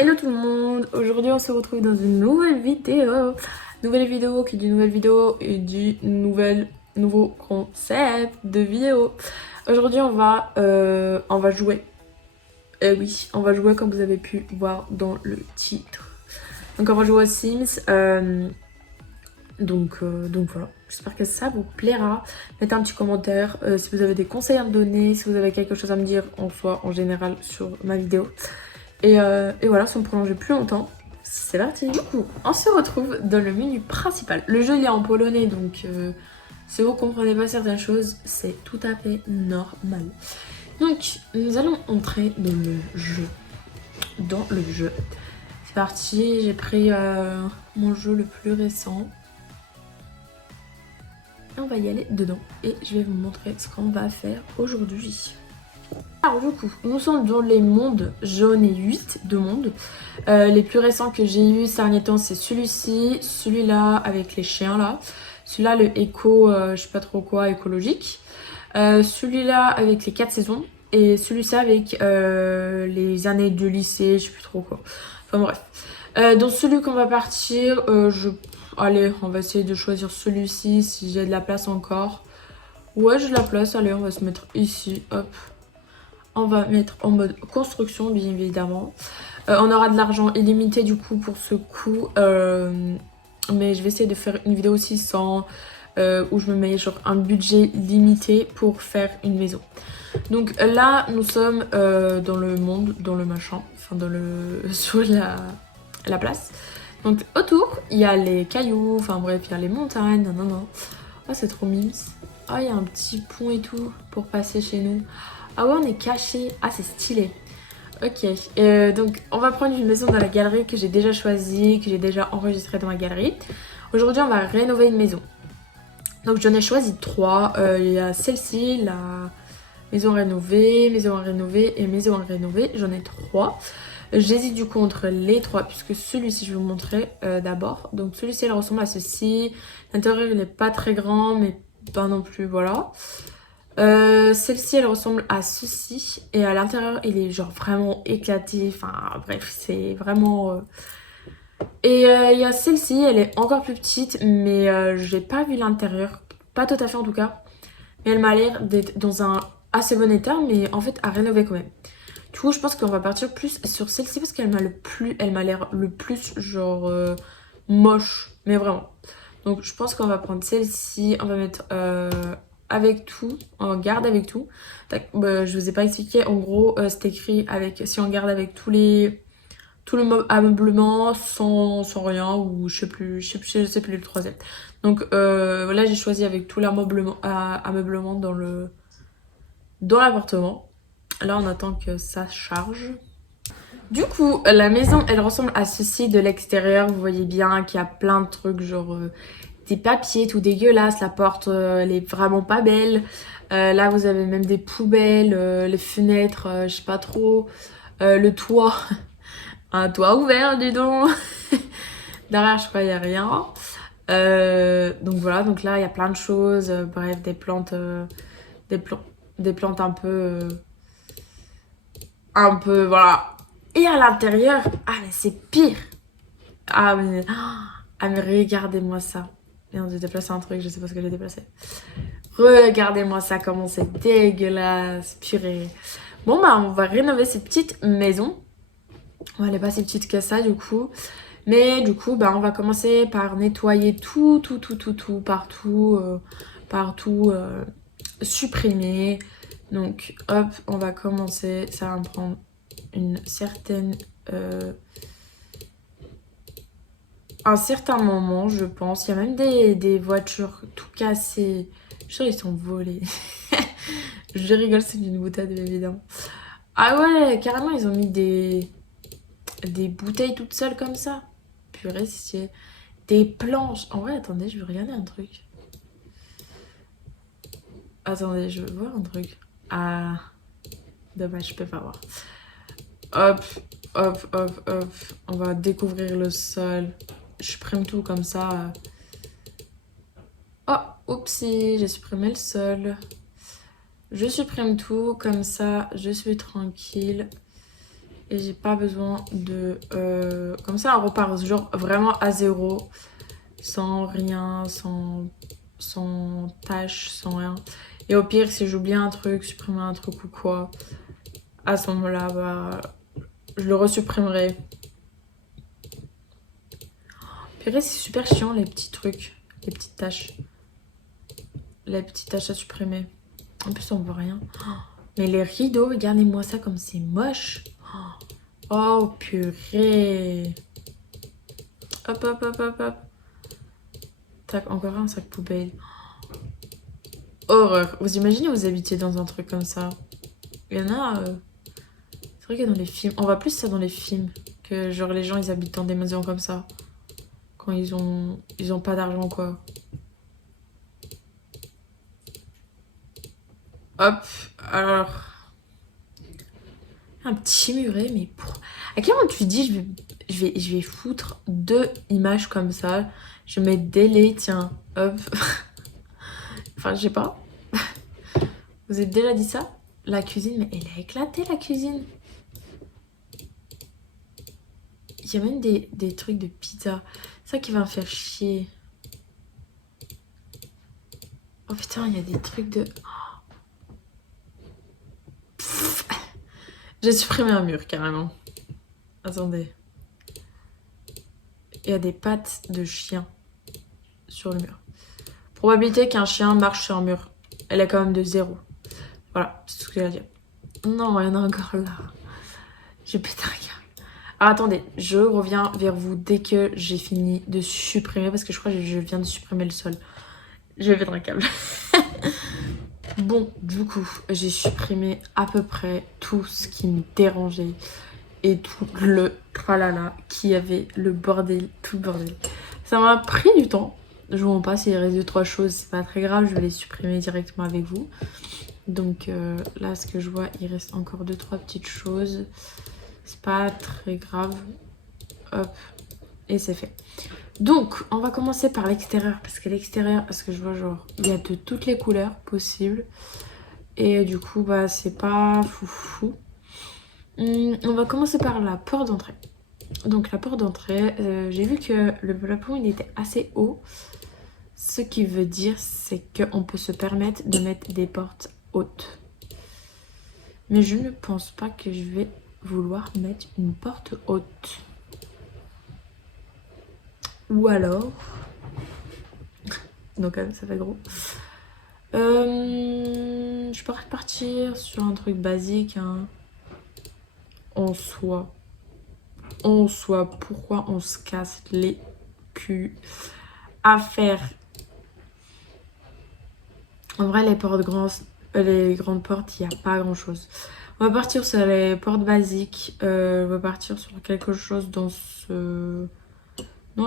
Hello tout le monde, aujourd'hui on se retrouve dans une nouvelle vidéo. Nouvelle vidéo qui dit nouvelle vidéo et dit nouveau concept de vidéo. Aujourd'hui on va jouer. Oui, on va jouer comme vous avez pu voir dans le titre. Donc on va jouer aux Sims. Donc voilà, j'espère que ça vous plaira. Mettez un petit commentaire si vous avez des conseils à me donner, si vous avez quelque chose à me dire en général sur ma vidéo. Et voilà, sans me prolonger plus longtemps, c'est parti. Du coup, on se retrouve dans le menu principal. Le jeu il est en polonais, donc si vous comprenez pas certaines choses, c'est tout à fait normal. Donc, nous allons entrer dans le jeu. C'est parti, j'ai pris mon jeu le plus récent. Et on va y aller dedans. Et je vais vous montrer ce qu'on va faire aujourd'hui. Alors du coup, nous sommes dans les mondes, j'en ai 8 de mondes. Les plus récents que j'ai eu ces derniers temps, c'est celui-ci, celui-là avec les chiens là. Celui-là, le éco, je sais pas trop quoi, écologique. Celui-là avec les 4 saisons. Et celui-ci avec les années de lycée, je sais plus trop quoi. Enfin bref. Dans celui qu'on va partir, allez, on va essayer de choisir celui-ci si j'ai de la place encore. Ouais, j'ai de la place, allez, on va se mettre ici, hop. On va mettre en mode construction, bien évidemment. On aura de l'argent illimité du coup pour ce coup. Mais je vais essayer de faire une vidéo aussi sans... où je me mets genre un budget limité pour faire une maison. Donc là, nous sommes dans le monde, dans le machin, enfin dans le... sur la place. Donc autour, il y a les cailloux, enfin bref, il y a les montagnes, non. Oh, c'est trop mimes. Oh, il y a un petit pont et tout pour passer chez nous. Ah ouais, on est caché. Ah, c'est stylé. Ok. Donc, on va prendre une maison dans la galerie que j'ai déjà choisie, que j'ai déjà enregistrée dans ma galerie. Aujourd'hui, on va rénover une maison. Donc, j'en ai choisi 3. Il y a celle-ci, la maison rénovée et maison à rénover. J'en ai 3. J'hésite du coup entre les 3 puisque celui-ci, je vais vous montrer d'abord. Donc, celui-ci, il ressemble à ceci. L'intérieur, il n'est pas très grand, mais pas non plus, voilà. Celle-ci elle ressemble à ceci et à l'intérieur il est genre vraiment éclaté, enfin bref c'est vraiment... Et il y a celle-ci, elle est encore plus petite mais j'ai pas vu l'intérieur, pas tout à fait en tout cas, mais elle m'a l'air d'être dans un assez bon état mais en fait à rénover quand même. Du coup je pense qu'on va partir plus sur celle-ci parce qu'elle m'a l'air le plus genre moche, mais vraiment. Donc je pense qu'on va prendre celle-ci, on va mettre avec tout, on garde avec tout. Bah, je vous ai pas expliqué, en gros c'est écrit avec, si on garde avec tout le ameublement sans rien, ou je sais plus le troisième. Donc là j'ai choisi avec tout ameublement dans l'appartement. Là on attend que ça charge. Du coup, la maison, elle ressemble à ceci de l'extérieur. Vous voyez bien qu'il y a plein de trucs, genre des papiers tout dégueulasses. La porte, elle est vraiment pas belle. Là, vous avez même des poubelles, les fenêtres, je sais pas trop. Le toit, un toit ouvert, dis donc. Derrière, je crois, il n'y a rien. Donc voilà, donc là, il y a plein de choses. Bref, des, plan- des plantes un peu, voilà. Et à l'intérieur, ah mais c'est pire. Ah mais regardez-moi ça. Merde, j'ai déplacé un truc, je sais pas ce que j'ai déplacé. Regardez-moi ça, comment c'est dégueulasse, purée. Bon bah on va rénover cette petite maison. Bon, elle est pas si petite que ça du coup. Mais du coup bah on va commencer par nettoyer tout, partout, supprimer. Donc hop, on va commencer, ça va me prendre une certaine... un certain moment, je pense. Il y a même des voitures tout cassées. Je suis sûre ils sont volés. Je rigole, c'est une boutade, évidemment. Ah ouais, carrément, ils ont mis des bouteilles toutes seules comme ça. Purée, c'est des planches. En vrai, attendez, je vais regarder un truc. Attendez, je veux voir un truc. Ah, dommage, je peux pas voir. Hop, hop. On va découvrir le sol. Je supprime tout comme ça. Oh, oupsie, j'ai supprimé le sol. Je supprime tout, comme ça, je suis tranquille. Et j'ai pas besoin de... comme ça, on repart genre vraiment à zéro. Sans rien, sans tâche, sans rien. Et au pire, si j'oublie un truc, supprimer un truc ou quoi, à ce moment-là, bah, je le resupprimerai. Purée, c'est super chiant les petits trucs, les petites tâches. Les petites tâches à supprimer. En plus, on voit rien. Mais les rideaux, regardez-moi ça comme c'est moche. Oh, purée. Hop, hop, hop, hop, hop. Tac, encore un sac poubelle. Horreur. Vous imaginez, vous habitiez dans un truc comme ça. Il y en a... C'est vrai que dans les films... On voit plus ça dans les films. Que genre les gens, ils habitent dans des maisons comme ça. Quand ils ont pas d'argent, quoi. Hop. Alors... Un petit muret, mais pour... À quel moment tu dis je vais foutre 2 images comme ça. Je mets délai, tiens. Hop. Enfin, je sais pas. Vous avez déjà dit ça? La cuisine, mais elle a éclaté la cuisine. Il y a même des trucs de pizza. C'est ça qui va me faire chier. Oh putain, il y a des trucs de... J'ai supprimé un mur, carrément. Attendez. Il y a des pattes de chien sur le mur. Probabilité qu'un chien marche sur un mur. Elle est quand même de 0. Voilà, c'est tout ce que j'ai à dire. Non, il y en a encore là. J'ai pété un câble. Alors attendez, je reviens vers vous dès que j'ai fini de supprimer, parce que je crois que je viens de supprimer le sol. Je vais péter un câble. Bon, du coup, j'ai supprimé à peu près tout ce qui me dérangeait et tout le tralala qui avait le bordel, tout le bordel. Ça m'a pris du temps. Je vous montre pas, s'il reste 2-3 choses, c'est pas très grave, je vais les supprimer directement avec vous. Donc là, ce que je vois, il reste encore 2-3 petites choses. C'est pas très grave. Hop, et c'est fait. Donc, on va commencer par l'extérieur, parce que l'extérieur, ce que je vois, genre, il y a de toutes les couleurs possibles. Et du coup, bah, c'est pas foufou. On va commencer par la porte d'entrée. Donc, la porte d'entrée, j'ai vu que le plafond, il était assez haut. Ce qui veut dire, c'est qu'on peut se permettre de mettre des portes hautes. Mais je ne pense pas que je vais vouloir mettre une porte haute. Ou alors... Donc ça fait gros. Je pourrais partir sur un truc basique. Hein. En soi. Pourquoi on se casse les culs à faire... En vrai, les grandes portes, il n'y a pas grand chose. On va partir sur les portes basiques. On va partir sur quelque chose dans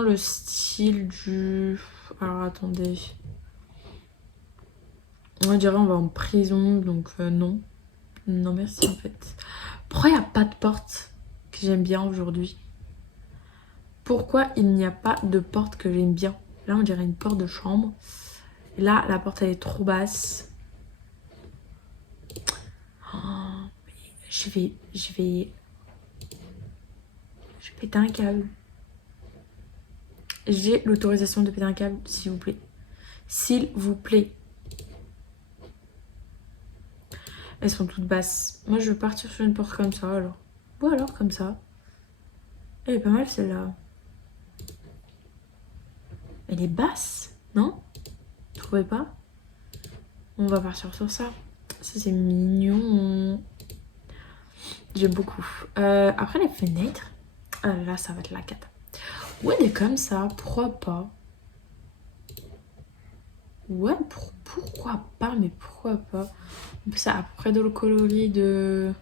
le style du... Alors attendez. On dirait on va en prison, donc non. Non merci en fait. Pourquoi il n'y a pas de porte que j'aime bien aujourd'hui? Pourquoi il n'y a pas de porte que j'aime bien? Là on dirait une porte de chambre. Et là la porte elle est trop basse. Oh, je vais péter un câble. J'ai l'autorisation de péter un câble, s'il vous plaît. S'il vous plaît. Elles sont toutes basses. Moi, je vais partir sur une porte comme ça, alors. Ou alors, comme ça. Elle est pas mal, celle-là. Elle est basse, non? Vous trouvez pas? On va partir sur ça. Ça, c'est mignon. J'aime beaucoup. Après, les fenêtres. Là, ça va être la cata. Ouais, elle est comme ça. Pourquoi pas? Ouais, pourquoi pas? Mais pourquoi pas? Ça a à peu près de le coloris du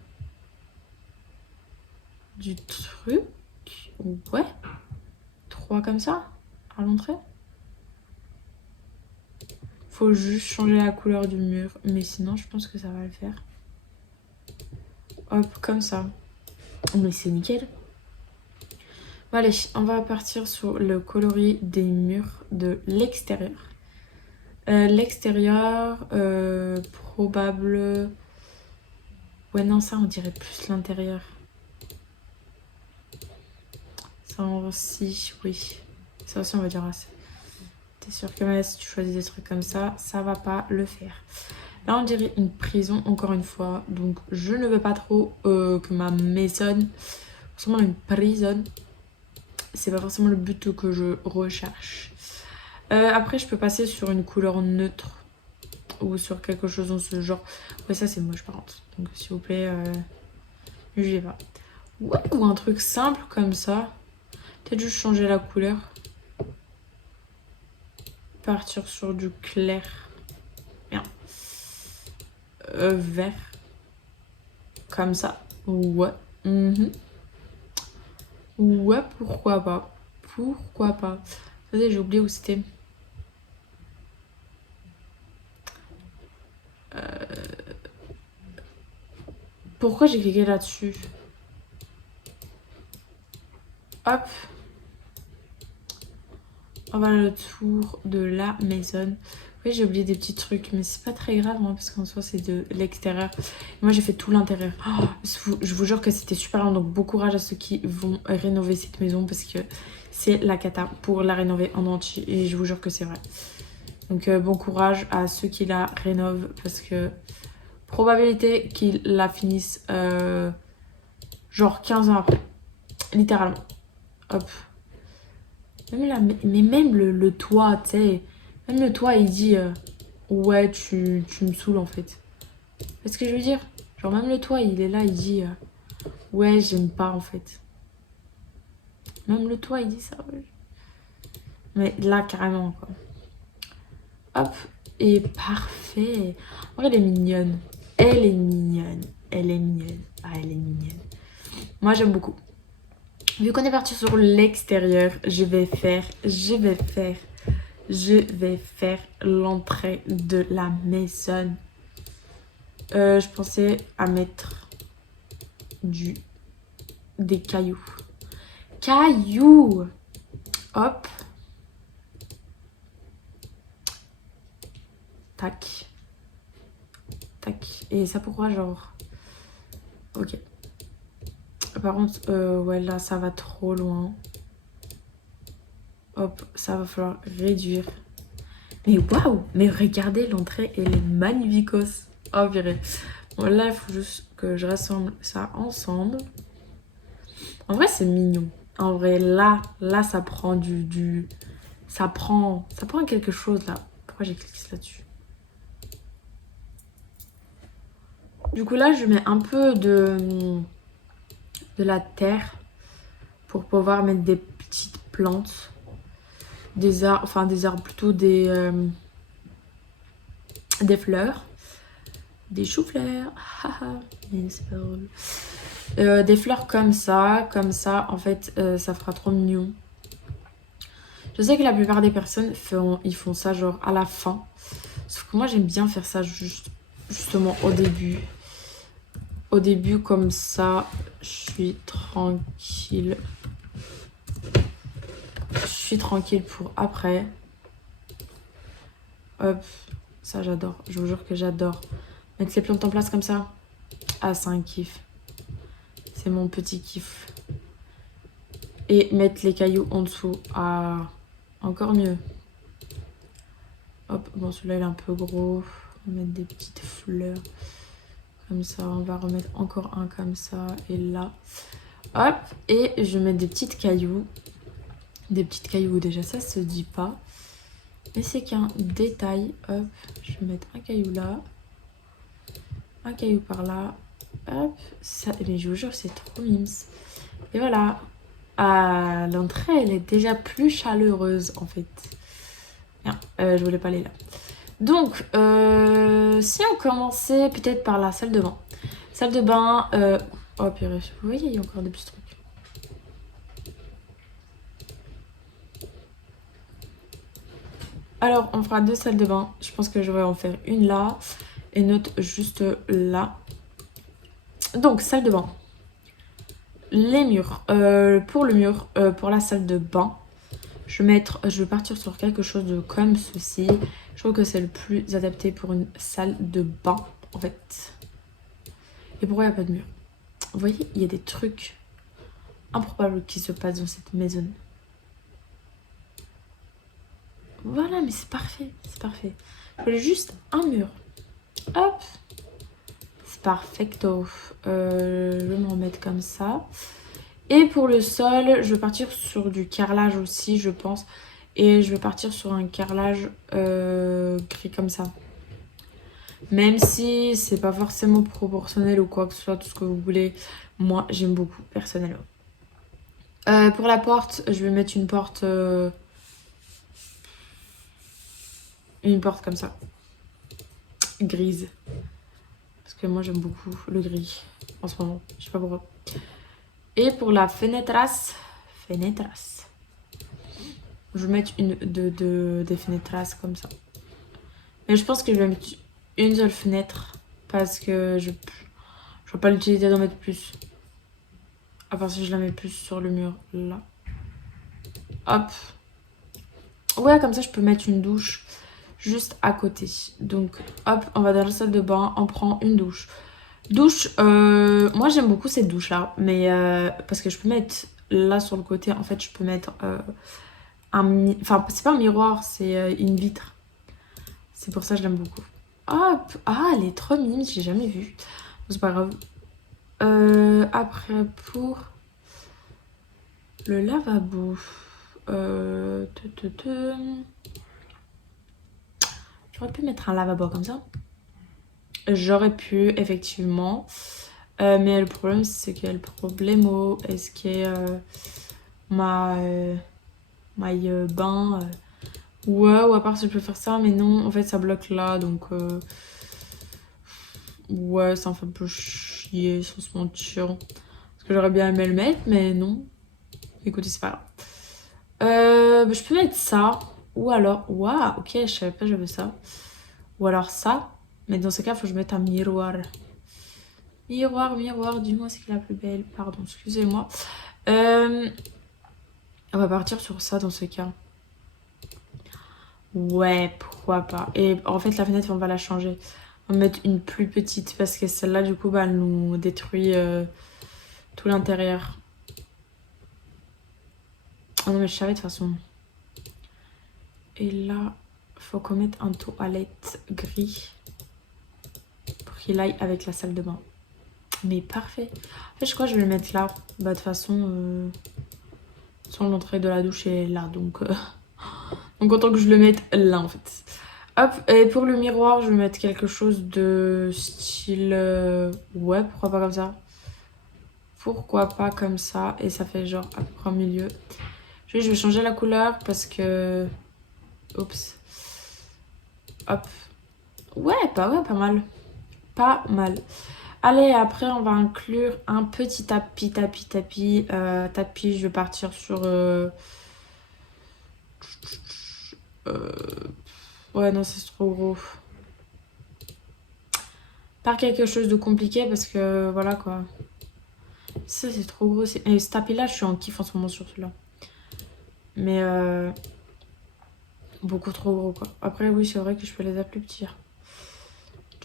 truc. Ouais. 3 comme ça, à l'entrée. Faut juste changer la couleur du mur. Mais sinon, je pense que ça va le faire. Hop, comme ça. Mais c'est nickel. Bon, allez, on va partir sur le coloris des murs de l'extérieur. L'extérieur, probable... Ouais, non, ça, on dirait plus l'intérieur. Ça aussi, oui. Ça aussi, on va dire assez. T'es sûr que même si tu choisis des trucs comme ça va pas le faire. Là, on dirait une prison, encore une fois. Donc, je ne veux pas trop que ma maison ressemble à une prison. C'est pas forcément le but que je recherche. Après, je peux passer sur une couleur neutre. Ou sur quelque chose dans ce genre. Ouais, ça, c'est moche, par contre. Donc, s'il vous plaît, jugez pas. Ouais, ou un truc simple comme ça. Peut-être juste changer la couleur. Partir sur du clair. Bien. Vert. Comme ça. Ouais. Ouais, pourquoi pas. Pourquoi pas. Attendez, j'ai oublié où c'était. Pourquoi j'ai cliqué là-dessus? Hop. On va le tour de la maison. Oui, j'ai oublié des petits trucs, mais c'est pas très grave, hein, parce qu'en soi, c'est de l'extérieur. Moi, j'ai fait tout l'intérieur. Oh, je vous jure que c'était super long, donc bon courage à ceux qui vont rénover cette maison, parce que c'est la cata pour la rénover en entier, et je vous jure que c'est vrai. Donc, bon courage à ceux qui la rénovent, parce que probabilité qu'ils la finissent genre 15 ans après. Littéralement. Hop. Même là, mais même le toit, tu sais. Même le toit, il dit ouais, tu me saoules en fait. C'est ce que je veux dire? Genre, même le toit, il est là, il dit ouais, j'aime pas en fait. Même le toit, il dit ça. Ouais. Mais là, carrément, quoi. Hop, et parfait. En vrai, elle est mignonne. Elle est mignonne. Elle est mignonne. Ah, elle est mignonne. Moi, j'aime beaucoup. Vu qu'on est parti sur l'extérieur, je vais faire l'entrée de la maison. Je pensais à mettre des cailloux. Cailloux! Hop. Tac. Tac. Et ça pourquoi genre... Ok. Par contre, ouais, là, ça va trop loin. Hop, ça va falloir réduire. Mais waouh! Mais regardez, l'entrée, elle est magnificos. Oh, virée. Bon, là, il faut juste que je rassemble ça ensemble. En vrai, c'est mignon. En vrai, là, ça prend ça prend quelque chose, là. Pourquoi j'ai cliqué là-dessus? Du coup, là, je mets un peu de la terre pour pouvoir mettre des petites plantes. Des arbres, enfin des arbres, plutôt des fleurs. Des choux-fleurs. C'est pas drôle. Des fleurs comme ça, en fait, ça fera trop mignon. Je sais que la plupart des personnes ils font ça genre à la fin. Sauf que moi, j'aime bien faire ça justement au début. Au début, comme ça, je suis tranquille. Je suis tranquille pour après. Hop, ça j'adore. Je vous jure que j'adore. Mettre les plantes en place comme ça. Ah, c'est un kiff. C'est mon petit kiff. Et mettre les cailloux en dessous. Ah, encore mieux. Hop, bon celui-là il est un peu gros. On va mettre des petites fleurs. Comme ça, on va remettre encore un comme ça. Et là. Hop, et je vais mettre des petites cailloux. Des petites cailloux, déjà ça se dit pas. Mais c'est qu'un détail. Hop, je vais mettre un caillou là. Un caillou par là. Hop, ça, mais je vous jure, c'est trop mimes. Et voilà. Ah, l'entrée, elle est déjà plus chaleureuse en fait. Bien, je voulais pas aller là. Donc, si on commençait peut-être par la salle de bain. Salle de bain, oh purée, vous voyez, il y a encore des petits trucs. Alors, on fera deux salles de bain. Je pense que je vais en faire une là et une autre juste là. Donc, salle de bain. Les murs. Pour le mur, pour la salle de bain, je vais partir sur quelque chose de comme ceci. Je trouve que c'est le plus adapté pour une salle de bain, en fait. Et pourquoi il n'y a pas de mur? Vous voyez, il y a des trucs improbable qui se passe dans cette maison. Voilà, mais c'est parfait, c'est parfait. Je voulais juste un mur. Hop. C'est perfecto. Je vais me remettre comme ça. Et pour le sol, je vais partir sur du carrelage aussi, je pense. Et je vais partir sur un carrelage gris comme ça. Même si c'est pas forcément proportionnel ou quoi que ce soit, tout ce que vous voulez. Moi, j'aime beaucoup, personnellement. Pour la porte, je vais mettre une porte... une porte comme ça. Grise. Parce que moi, j'aime beaucoup le gris en ce moment. Je sais pas pourquoi. Et pour la fenêtras, je vais mettre des fenêtras comme ça. Mais je pense que je vais mettre une seule fenêtre parce que je vois pas l'utilité d'en mettre plus. À part si je la mets plus sur le mur là. Hop. Ouais, comme ça je peux mettre une douche juste à côté. Donc hop, on va dans la salle de bain, on prend une douche. Douche, moi j'aime beaucoup cette douche là, mais parce que je peux mettre là sur le côté, en fait je peux mettre enfin c'est pas un miroir, c'est une vitre. C'est pour ça que je l'aime beaucoup. Hop, ah elle est trop mignonne, je l'ai jamais vue. C'est pas grave. Après pour le lavabo, j'aurais pu mettre un lavabo comme ça. J'aurais pu effectivement. Mais le problème, c'est qu'il y a le problème est-ce que ma bain. Ouais, ou à part si je peux faire ça, mais non, en fait, ça bloque là, donc. Ouais, ça me fait un peu chier, sans se mentir. Parce que j'aurais bien aimé le mettre, mais non. Écoutez, c'est pas grave. Je peux mettre ça. Ou alors. Waouh, ok, je savais pas que j'avais ça. Ou alors ça. Mais dans ce cas, il faut que je mette un miroir. Miroir, miroir, dis-moi ce qui est la plus belle. Pardon, excusez-moi. On va partir sur ça dans ce cas. Ouais, pourquoi pas. Et en fait, la fenêtre, on va la changer. On va mettre une plus petite parce que celle-là, du coup, bah, elle nous détruit tout l'intérieur. Oh non, mais je savais de toute façon. Et là, faut qu'on mette un toilette gris pour qu'il aille avec la salle de bain. Mais parfait. En fait, je crois que je vais le mettre là. Bah, de toute façon, sur l'entrée de la douche est là. Donc autant que je le mette là, en fait. Hop, et pour le miroir, je vais mettre quelque chose de style... ouais, pourquoi pas comme ça. Pourquoi pas comme ça. Et ça fait genre à peu près au milieu. Je vais changer la couleur parce que... Oups. Hop. Ouais, pas mal. Pas mal. Allez, après, on va inclure un petit tapis. Tapis, je vais partir sur... ouais, non, c'est trop gros. Par quelque chose de compliqué parce que, voilà, quoi. Ça, c'est trop gros. Et ce tapis-là, je suis en kiff en ce moment sur celui-là. Mais, beaucoup trop gros, quoi. Après, oui, c'est vrai que je peux les appeler petits.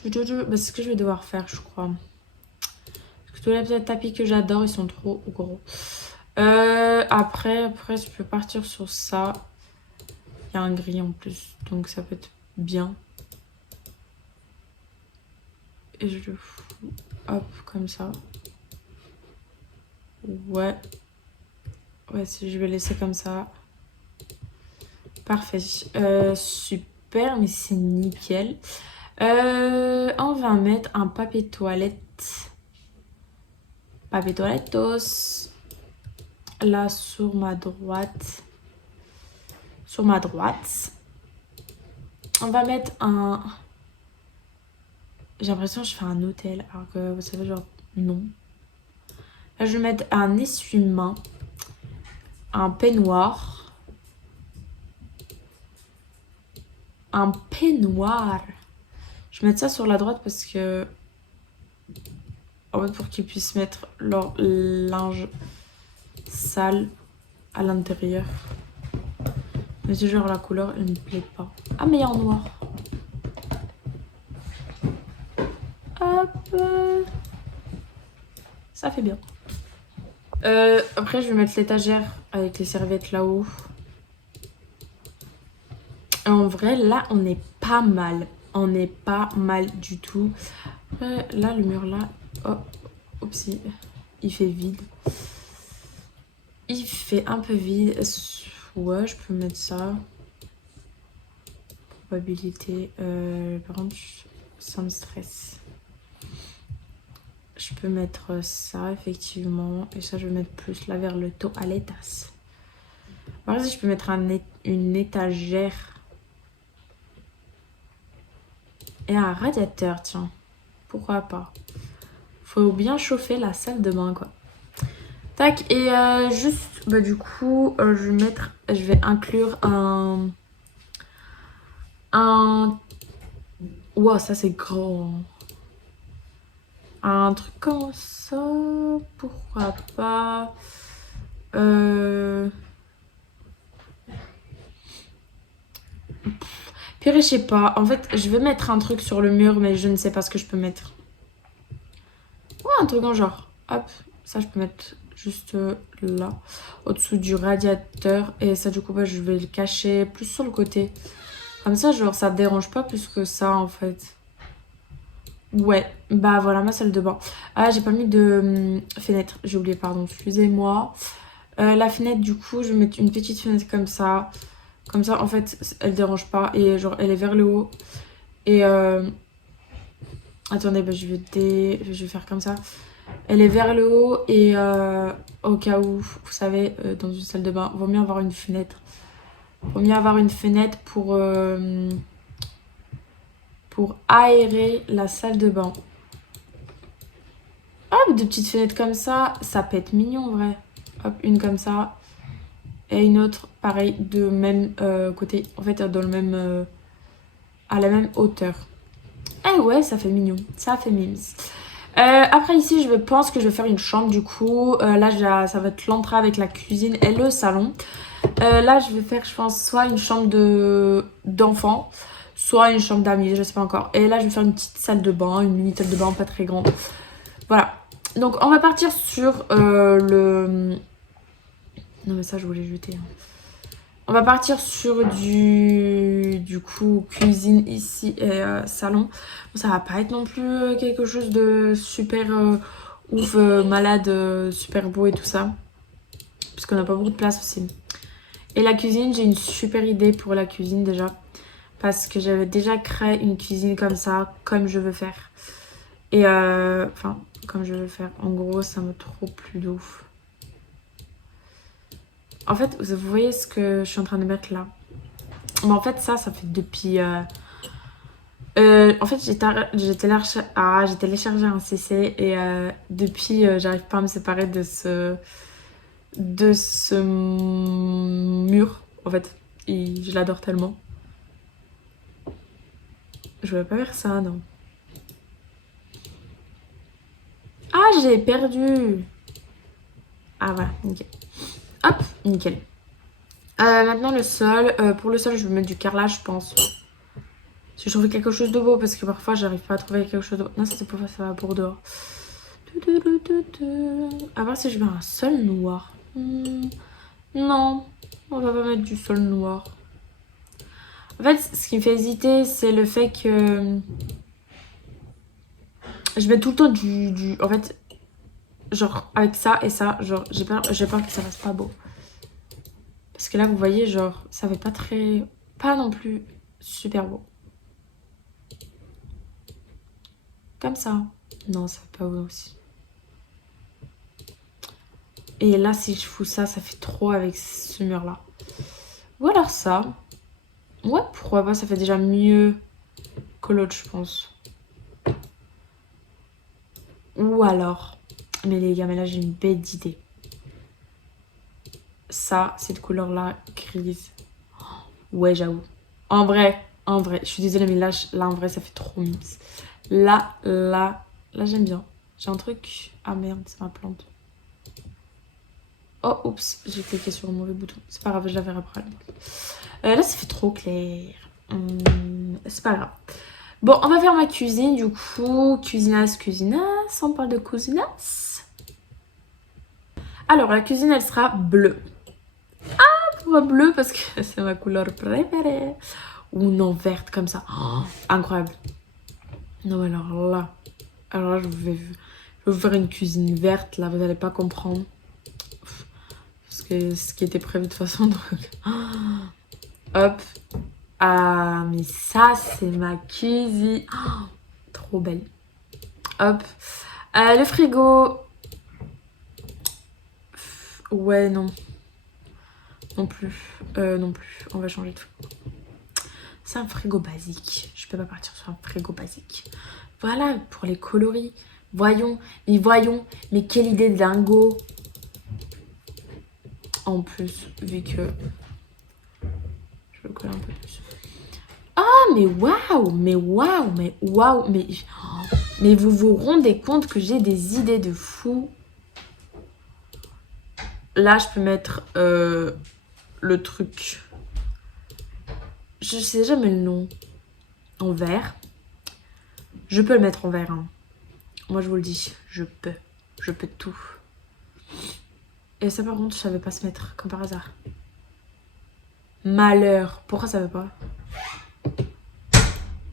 Bah, c'est ce que je vais devoir faire, je crois. Parce que tous les tapis que j'adore, ils sont trop gros. Après, je peux partir sur ça. Il y a un gris en plus, donc ça peut être bien. Et je le fous, hop, comme ça. Ouais. Ouais, si je vais laisser comme ça. Parfait. Super, mais c'est nickel. On va mettre un papier toilette. Papier toilettos. Là, sur ma droite. On va mettre un... J'ai l'impression que je fais un hôtel. Alors que vous savez, genre, non. Là, je vais mettre un essuie-main. Un peignoir. Un peignoir. Je vais mettre ça sur la droite parce que... En fait, pour qu'ils puissent mettre leur linge sale à l'intérieur. Mais c'est genre la couleur, elle me plaît pas. Ah, mais il y a en noir. Hop. Ça fait bien. Après, je vais mettre l'étagère avec les serviettes là-haut. En vrai, là, on est pas mal. On n'est pas mal du tout. Là, le mur là... Oh, oupsie. Il fait vide. Il fait un peu vide. Ouais, je peux mettre ça. Probabilité. Par contre, ça me stresse. Je peux mettre ça, effectivement. Et ça, je vais mettre plus là vers le toilettas. Par exemple, je peux mettre une étagère. Et un radiateur, tiens. Pourquoi pas. Faut bien chauffer la salle de bain, quoi. Tac, et juste, bah du coup, je vais inclure un... Wow, ça c'est grand. Un truc comme ça, pourquoi pas. Purée, je sais pas. En fait, je vais mettre un truc sur le mur, mais je ne sais pas ce que je peux mettre. Ouais, un truc en genre. Hop, ça je peux mettre juste là, au-dessous du radiateur. Et ça, du coup, bah, je vais le cacher plus sur le côté. Comme ça, genre, ça dérange pas plus que ça, en fait. Ouais, bah voilà, ma salle de bain. Ah, j'ai pas mis de fenêtre. J'ai oublié, pardon, excusez-moi. La fenêtre, du coup, je vais mettre une petite fenêtre comme ça. Comme ça, en fait, elle dérange pas. Et genre, elle est vers le haut. Et attendez, bah, je vais faire comme ça. Elle est vers le haut et au cas où, vous savez, dans une salle de bain, vaut mieux avoir une fenêtre. Vaut mieux avoir une fenêtre pour aérer la salle de bain. Hop, deux petites fenêtres comme ça peut être mignon, en vrai. Hop, une comme ça. Et une autre, pareil, de même côté. En fait, dans le même... à la même hauteur. Eh ouais, ça fait mignon. Ça fait mimes. Après ici, je pense que je vais faire une chambre du coup. Là, ça va être l'entrée avec la cuisine et le salon. Là, je vais faire, je pense, soit une chambre d'enfant, soit une chambre d'amis, je sais pas encore. Et là, je vais faire une petite salle de bain, une mini salle de bain pas très grande. Voilà. Donc, on va partir sur le... Non, mais ça, je voulais jeter. Hein. On va partir sur du coup cuisine ici et salon. Bon, ça va pas être non plus quelque chose de super ouf, malade, super beau et tout ça. Parce qu'on n'a pas beaucoup de place aussi. Et la cuisine, j'ai une super idée pour la cuisine déjà. Parce que j'avais déjà créé une cuisine comme ça, comme je veux faire. Et enfin, comme je veux faire. En gros, ça me trop plus de ouf. En fait, vous voyez ce que je suis en train de mettre là. Mais en fait, ça fait depuis... en fait, j'ai téléchargé un CC et depuis, j'arrive pas à me séparer de ce mur. En fait, et je l'adore tellement. Je voulais pas faire ça, non. Ah, j'ai perdu. Ah, voilà, nickel. Hop, nickel. Maintenant, le sol. Pour le sol, je vais mettre du carrelage, je pense. Si je trouve quelque chose de beau, parce que parfois j'arrive pas à trouver quelque chose de beau. Non, ça c'est pour ça va pour dehors. À voir si je mets un sol noir. Non, on va pas mettre du sol noir. En fait, ce qui me fait hésiter, c'est le fait que je mets tout le temps du... En fait, genre avec ça et ça, genre j'ai peur que ça fasse pas beau. Parce que là, vous voyez, genre, ça fait pas très... Pas non plus super beau. Comme ça. Non, ça fait pas beau aussi. Et là, si je fous ça, ça fait trop avec ce mur-là. Ou alors ça. Ouais, pourquoi pas, ça fait déjà mieux que l'autre, je pense. Ou alors... Mais les gars, mais là, j'ai une bête d'idée. Ça, cette couleur-là, grise. Ouais, j'avoue. En vrai, je suis désolée, mais là, en vrai, ça fait trop mix. Là, j'aime bien. J'ai un truc... Ah merde, c'est ma plante. Oh, oups, j'ai cliqué sur le mauvais bouton. C'est pas grave, je la verrai après. Là, ça fait trop clair. C'est pas grave. Bon, on va faire ma cuisine, du coup. Cuisinasse. On parle de cuisinasse. Alors, la cuisine, elle sera bleue. Pourquoi bleu? Parce que c'est ma couleur préférée. Ou non, verte, comme ça. Oh, incroyable. Non, alors là, je vais vous faire une cuisine verte, là, vous n'allez pas comprendre. Parce que ce qui était prévu de toute façon, donc... Hop. Ah, mais ça, c'est ma cuisine. Oh, trop belle. Hop. Le frigo. Ouais, non. Non plus. Non plus. On va changer de frigo. C'est un frigo basique. Je peux pas partir sur un frigo basique. Voilà, pour les coloris. Voyons. Mais quelle idée de dingo. En plus, vu que... Je vais le coller un peu plus. Ah, mais waouh. Mais vous vous rendez compte que j'ai des idées de fou. Là, je peux mettre le truc. Je sais jamais le nom. En vert. Je peux le mettre en vert. Hein. Moi, je vous le dis. Je peux. Je peux tout. Et ça, par contre, je savais pas se mettre, comme par hasard. Malheur. Pourquoi ça veut pas?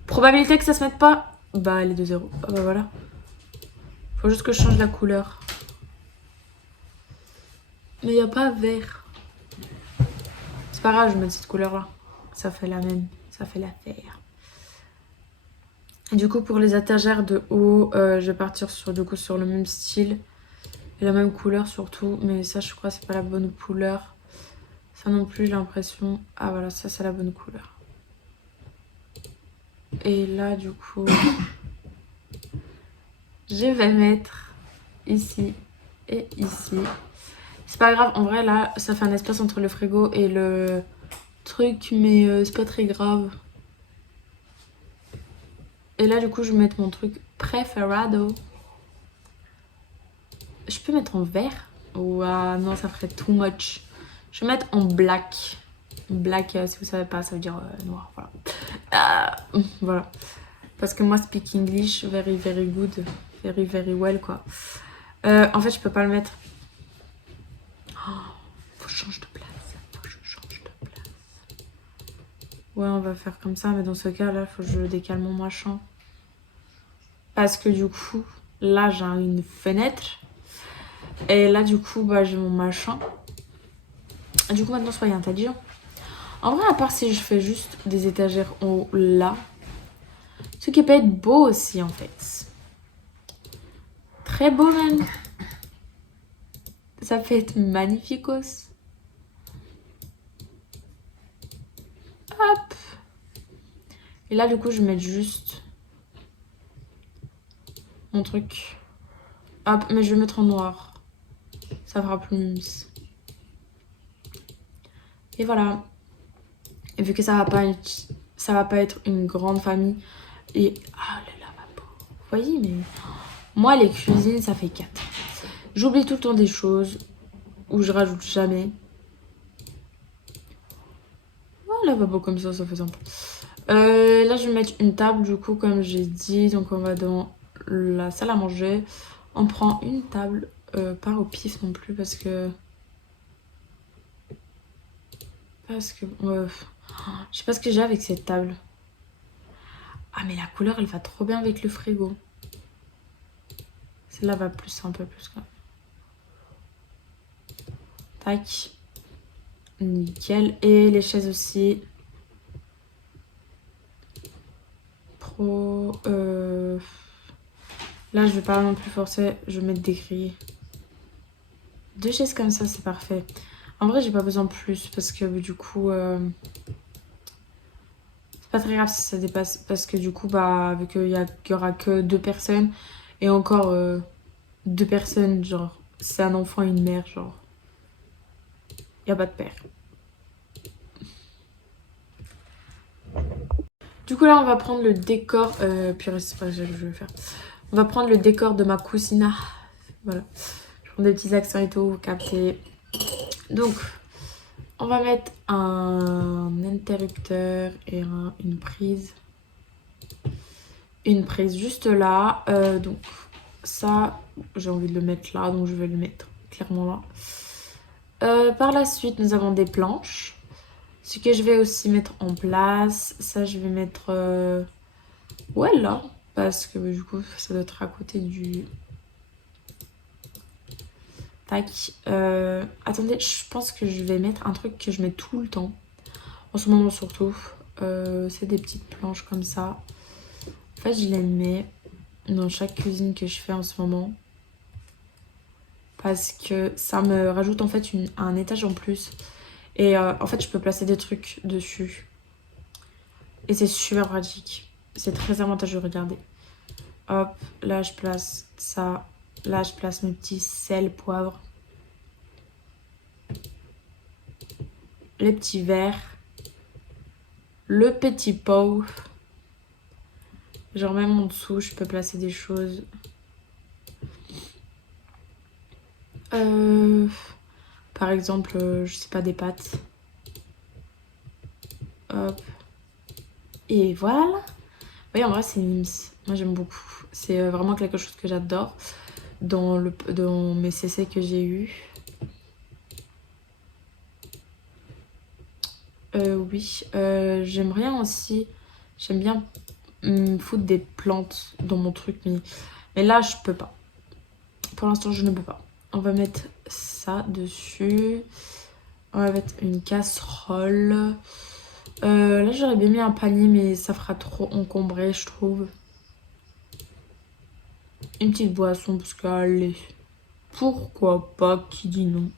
Probabilité que ça se mette pas. Bah, elle est de 0. Ah bah voilà. Faut juste que je change la couleur. Mais il n'y a pas vert. C'est pas grave, je vais mettre cette couleur-là. Ça fait la même. Ça fait l'affaire. Du coup, pour les étagères de haut, je vais partir sur, du coup, sur le même style. Et la même couleur surtout. Mais ça, je crois que c'est pas la bonne couleur. Ça non plus, j'ai l'impression. Ah voilà, ça, c'est la bonne couleur. Et là, du coup, je vais mettre ici et ici. C'est pas grave, en vrai, là, ça fait un espace entre le frigo et le truc, mais c'est pas très grave. Et là, du coup, je vais mettre mon truc préférado. Je peux mettre en vert? Ouah, non, ça ferait too much. Je vais mettre en black. Black, si vous savez pas, ça veut dire noir, voilà. Voilà. Parce que moi, speak English, very, very good. Very, very well, quoi. En fait, je peux pas le mettre. Oh, faut que je change de place. Ouais, on va faire comme ça, mais dans ce cas, là, faut que je décale mon machin. Parce que du coup, là, j'ai une fenêtre. Et là, du coup, bah, j'ai mon machin. Et du coup, maintenant, soyez intelligent. En vrai, à part si je fais juste des étagères en haut, là. Ce qui peut être beau aussi, en fait. Très beau, même. Ça peut être magnificos. Hop. Et là, du coup, je vais mettre juste mon truc. Hop, mais je vais mettre en noir. Ça fera plus. Et voilà. Et vu que ça va pas être une grande famille. Et ah, le lavabo. Vous voyez, mais moi, les cuisines, ça fait 4. J'oublie tout le temps des choses. Ou je rajoute jamais. Oh, lavabo comme ça fait simple. Là, je vais mettre une table, du coup, comme j'ai dit. Donc, on va dans la salle à manger. On prend une table. Pas au pif non plus, parce que... je sais pas ce que j'ai avec cette table. Ah, mais la couleur, elle va trop bien avec le frigo. Celle-là va plus, un peu plus quand même. Tac. Nickel. Et les chaises aussi. Pro. Là, je vais pas non plus forcer. Je vais mettre des grilles. 2 chaises comme ça, c'est parfait. En vrai, j'ai pas besoin de plus parce que du coup... c'est pas très grave si ça dépasse. Parce que du coup, bah, vu qu'il y aura que 2 personnes. Et encore 2 personnes, genre, c'est un enfant et une mère, genre. Il n'y a pas de père. Du coup, là, on va prendre le décor. Purée, c'est pas ce que je vais faire. On va prendre le décor de ma cousina. Voilà. Je prends des petits accents et tout, vous captez. Donc, on va mettre un interrupteur et une prise. Une prise juste là. Donc, ça, j'ai envie de le mettre là, donc je vais le mettre clairement là. Par la suite, nous avons des planches. Ce que je vais aussi mettre en place, ça je vais mettre... ouais là, parce que du coup ça doit être à côté du... Tac. Attendez, je pense que je vais mettre un truc que je mets tout le temps. En ce moment surtout. C'est des petites planches comme ça. En fait, je les mets dans chaque cuisine que je fais en ce moment. Parce que ça me rajoute en fait un étage en plus. Et en fait, je peux placer des trucs dessus. Et c'est super pratique. C'est très avantageux, regardez. Hop, là je place ça. Là je place mes petits sel, poivre. Les petits verres. Le petit pot. Genre même en dessous, je peux placer des choses. Par exemple, je sais pas, des pâtes. Hop. Et voilà. Oui, en vrai, c'est Nims. Moi, j'aime beaucoup. C'est vraiment quelque chose que j'adore dans mes CC que j'ai eu. Oui, j'aime rien aussi. J'aime bien foutre des plantes dans mon truc, mais là, je peux pas. Pour l'instant, je ne peux pas. On va mettre ça dessus. On va mettre une casserole. Là, j'aurais bien mis un panier, mais ça fera trop encombré, je trouve. Une petite boisson, parce qu'allez, pourquoi pas, qui dit non.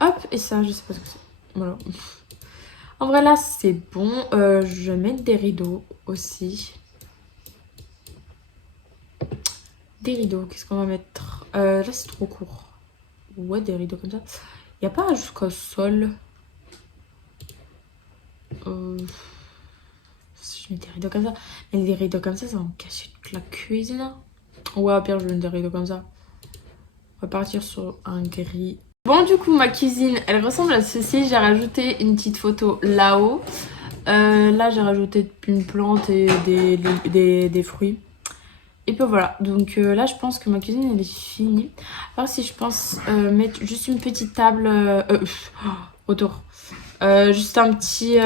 Hop, et ça, je sais pas ce que c'est. Voilà. En vrai, là, c'est bon. Je vais mettre des rideaux aussi. Des rideaux, qu'est-ce qu'on va mettre? Là, c'est trop court. Ouais, des rideaux comme ça. Il n'y a pas jusqu'au sol. Si je mets des rideaux comme ça. Mais des rideaux comme ça va me cacher toute la cuisine. Ouais, au pire, je vais mettre des rideaux comme ça. On va partir sur un gris. Bon, du coup, ma cuisine, elle ressemble à ceci. J'ai rajouté une petite photo là-haut. Là, j'ai rajouté une plante et des fruits. Et puis voilà, donc là je pense que ma cuisine elle est finie. Alors si je pense mettre juste une petite table autour. Juste un petit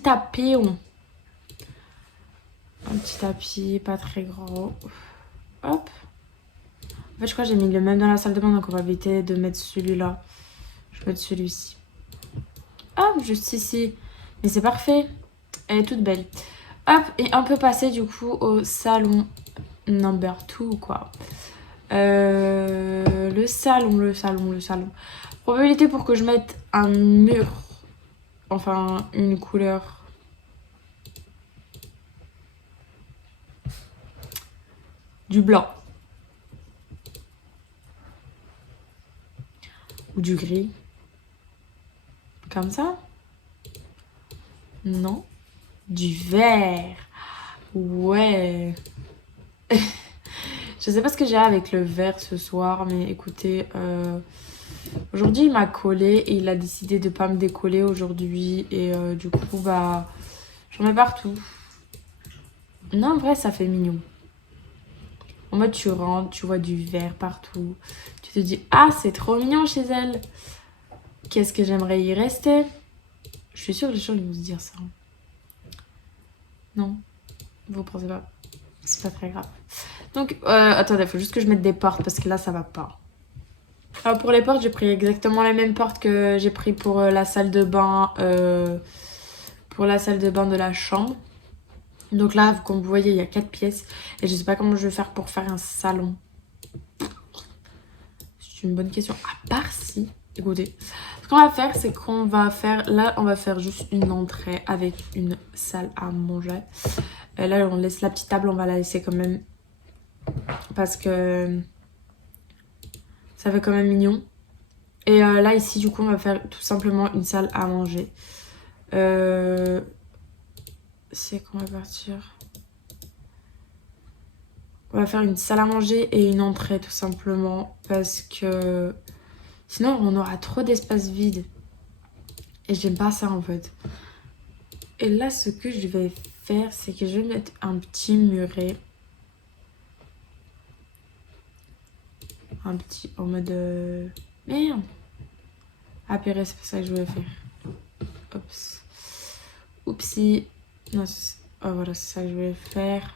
tapis. Un petit tapis, pas très grand. Hop. En fait je crois que j'ai mis le même dans la salle de bain, donc on va éviter de mettre celui-là. Je vais mettre celui-ci. Hop, juste ici. Mais c'est parfait. Elle est toute belle. Hop, et on peut passer du coup au salon number 2 quoi. Le salon. Probabilité pour que je mette un mur, enfin une couleur. Du blanc. Ou du gris. Comme ça. Non. Du vert. Ouais. Je sais pas ce que j'ai avec le vert ce soir, mais écoutez, aujourd'hui il m'a collé et il a décidé de pas me décoller aujourd'hui. Et du coup, bah, j'en mets partout. Non, en vrai, ça fait mignon. En mode, tu rentres, tu vois du vert partout. Tu te dis, ah, c'est trop mignon chez elle. Qu'est-ce que j'aimerais y rester? Je suis sûre que les gens ils vont se dire ça. Non, vous pensez pas. C'est pas très grave. Donc, attendez, il faut juste que je mette des portes parce que là, ça va pas. Alors, pour les portes, j'ai pris exactement les mêmes portes que j'ai pris pour la salle de bain. Pour la salle de bain de la chambre. Donc là, comme vous voyez, il y a 4 pièces. Et je sais pas comment je vais faire pour faire un salon. C'est une bonne question. À part si, écoutez, ce qu'on va faire, c'est qu'on va faire... Là, on va faire juste une entrée avec une salle à manger. Et là, on laisse la petite table, on va la laisser quand même. Parce que ça fait quand même mignon. Et là, ici, du coup, on va faire tout simplement une salle à manger. C'est qu'on va partir. On va faire une salle à manger et une entrée tout simplement parce que sinon on aura trop d'espace vide. Et j'aime pas ça en fait. Et là ce que je vais faire c'est que je vais mettre un petit muret. un petit en mode... Merde. Ah purée, c'est pas ça que je voulais faire. Oups. Oupsie. Non, oh, voilà, c'est ça que je voulais faire.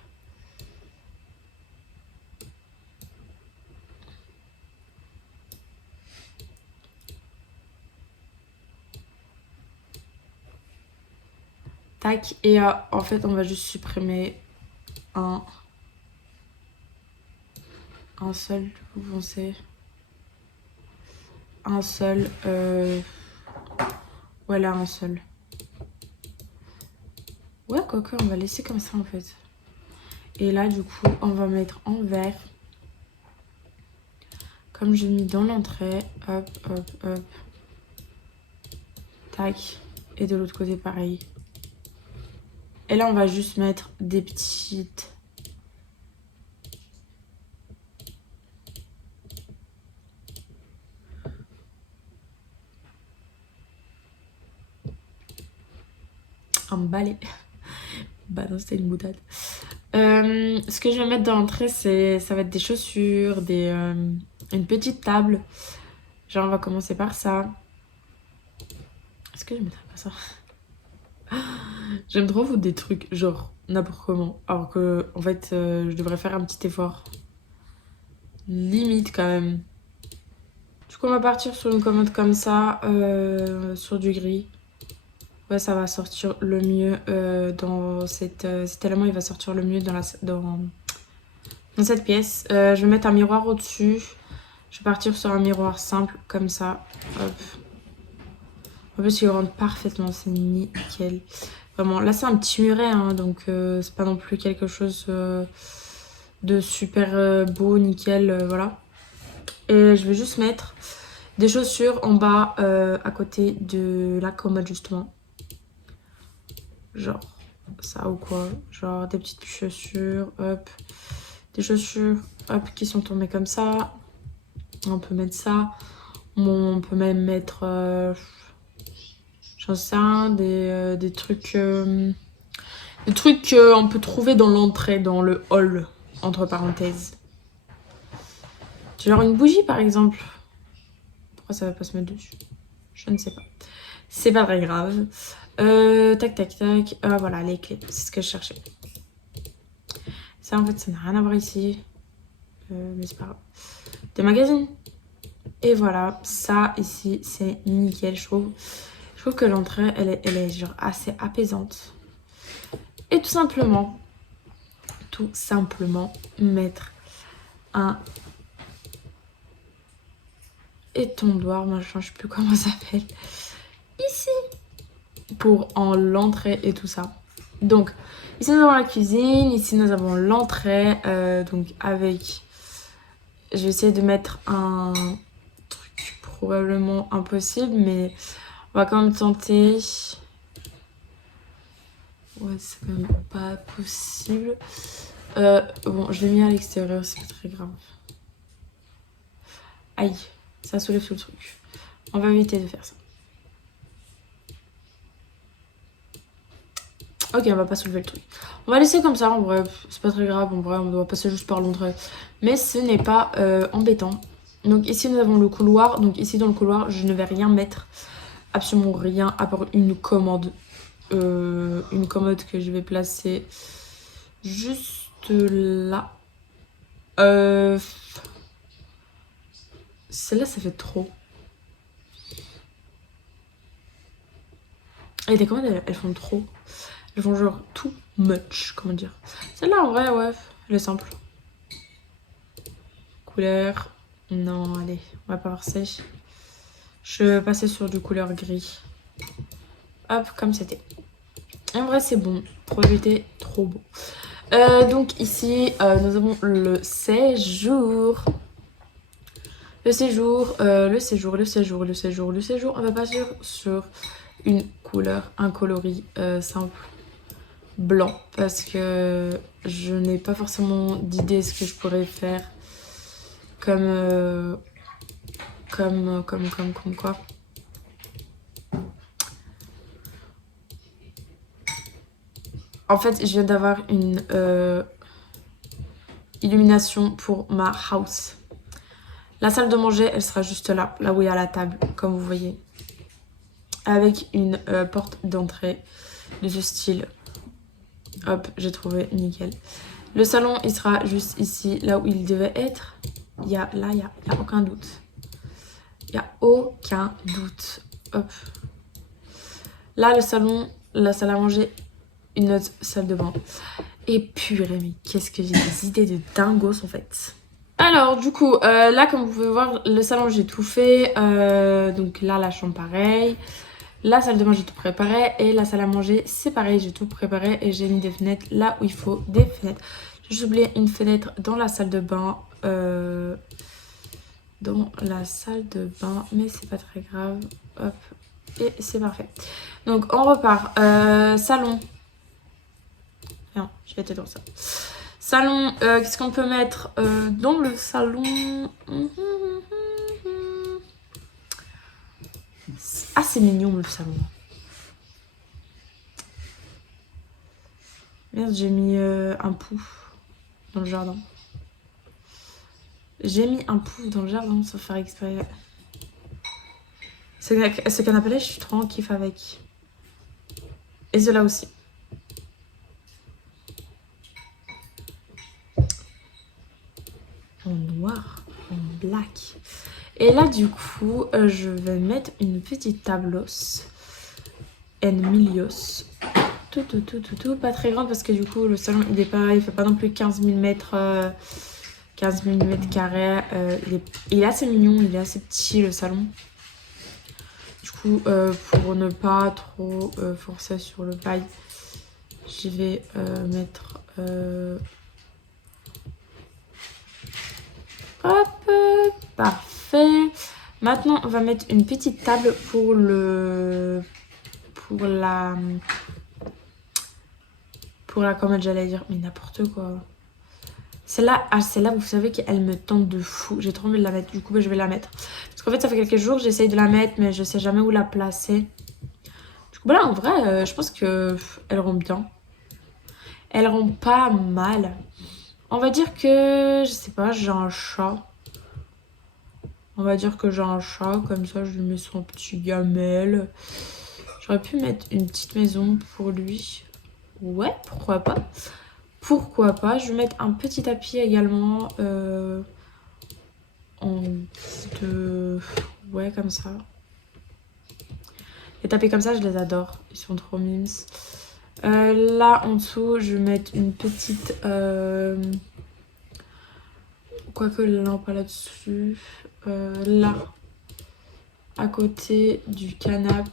Tac. Et en fait, on va juste supprimer un seul, vous pensez? Un seul. Voilà, un seul. Ouais, quoique, on va laisser comme ça en fait. Et là, du coup, on va mettre en vert. Comme j'ai mis dans l'entrée. Hop, hop, hop. Tac. Et de l'autre côté, pareil. Et là, on va juste mettre des petites... un balai. Bah non, c'était une boutade. Ce que je vais mettre dans l'entrée, ça va être des chaussures, une petite table. Genre, on va commencer par ça. Est-ce que je mettrais pas ça? J'aime trop foutre des trucs, genre, n'importe comment. Alors que, en fait, je devrais faire un petit effort. Limite, quand même. Du coup, on va partir sur une commode comme ça, sur du gris. Ouais, ça va sortir le mieux dans cet élément, il va sortir le mieux dans cette pièce. Je vais mettre un miroir au-dessus. Je vais partir sur un miroir simple, comme ça. Hop. En plus, il rentre parfaitement, c'est nickel. Vraiment, là, c'est un petit muret, hein, donc c'est pas non plus quelque chose de super beau, nickel, voilà. Et je vais juste mettre des chaussures en bas, à côté de la commode, justement. Genre ça ou quoi, genre des petites chaussures, hop, des chaussures, hop, qui sont tombées comme ça. On peut mettre ça, on peut même mettre, j'en sais rien, des trucs qu'on peut trouver dans l'entrée, dans le hall, entre parenthèses. Genre une bougie par exemple. Pourquoi ça va pas se mettre dessus? Je ne sais pas. C'est pas très grave. Tac, tac, tac. Voilà, les clés. C'est ce que je cherchais. Ça, en fait, ça n'a rien à voir ici. Mais c'est pas grave. Des magazines. Et voilà. Ça, ici, c'est nickel, je trouve. Je trouve que l'entrée, elle est genre assez apaisante. Et tout simplement, mettre un étendoir, machin, je sais plus comment ça s'appelle. Ici. Pour l'entrée et tout ça. Donc, ici nous avons la cuisine, ici nous avons l'entrée, donc avec... Je vais essayer de mettre un truc probablement impossible, mais on va quand même tenter. Ouais, c'est quand même pas possible. Bon, je l'ai mis à l'extérieur, c'est pas très grave. Aïe, ça soulève tout le truc. On va éviter de faire ça. Ok, on va pas soulever le truc. On va laisser comme ça, en vrai, c'est pas très grave, en vrai, on doit passer juste par l'entrée. Mais ce n'est pas embêtant. Donc ici, nous avons le couloir. Donc ici, dans le couloir, je ne vais rien mettre. Absolument rien, à part une commode. Une commode que je vais placer juste là. Celle-là, ça fait trop. Et les commodes, elles font trop. Elles font genre too much, comment dire. Celle-là, en vrai, ouais, elle est simple. Couleur. Non, allez, on va pas forcer. Je vais passer sur du couleur gris. Hop, comme c'était. En vrai, c'est bon. Projeté, trop beau. Donc ici, nous avons le séjour. Le séjour. On va passer sur une couleur, un coloris simple. Blanc. Parce que je n'ai pas forcément d'idée ce que je pourrais faire comme quoi. En fait, je viens d'avoir une illumination pour ma house. La salle de manger, elle sera juste là où il y a la table, comme vous voyez. Avec une porte d'entrée de ce style. Hop, j'ai trouvé, nickel. Le salon, il sera juste ici, là où il devait être. Il y a aucun doute. Il n'y a aucun doute. Hop. Là, le salon, la salle à manger, une autre salle de bain. Et purée, mais qu'est-ce que j'ai des idées de dingos en fait. Alors du coup, là comme vous pouvez voir, le salon j'ai tout fait. Donc là, la chambre pareil. La salle de bain j'ai tout préparé. Et la salle à manger c'est pareil, j'ai tout préparé. Et j'ai mis des fenêtres là où il faut des fenêtres. J'ai oublié une fenêtre dans la salle de bain. Dans la salle de bain, mais c'est pas très grave. Hop, et c'est parfait. Donc on repart. Salon. Non, j'ai été dans ça. Salon, qu'est-ce qu'on peut mettre dans le salon? Ah, c'est mignon le salon. Merde, j'ai mis un pouf dans le jardin. J'ai mis un pouf dans le jardin sans faire exprès. Ce canapé-là, je suis trop en kiff avec. Et cela aussi. En noir, en black. Et là, du coup, je vais mettre une petite tablos. En milios. Tout. Pas très grande parce que du coup, le salon, il fait pas non plus 15 000 mètres. 15 000 mètres carrés. Il est assez mignon, il est assez petit le salon. Du coup, pour ne pas trop forcer sur le bail, je vais mettre... Hop, parfait. Maintenant, on va mettre une petite table pour comment j'allais dire, mais n'importe quoi. Celle-là, vous savez qu'elle me tente de fou. J'ai trop envie de la mettre, du coup, je vais la mettre. Parce qu'en fait, ça fait quelques jours que j'essaye de la mettre, mais je sais jamais où la placer. Du coup, voilà, en vrai, je pense qu'elle rend bien. Elle rend pas mal. On va dire que, je sais pas, j'ai un chat. On va dire que j'ai un chat, comme ça, je lui mets son petit gamelle. J'aurais pu mettre une petite maison pour lui. Ouais, pourquoi pas. Pourquoi pas. Je vais mettre un petit tapis également. Ouais, comme ça. Les tapis comme ça, je les adore. Ils sont trop mimes. Là, en dessous, je vais mettre une petite... Quoique la lampe là-dessus. Là. À côté du canapé.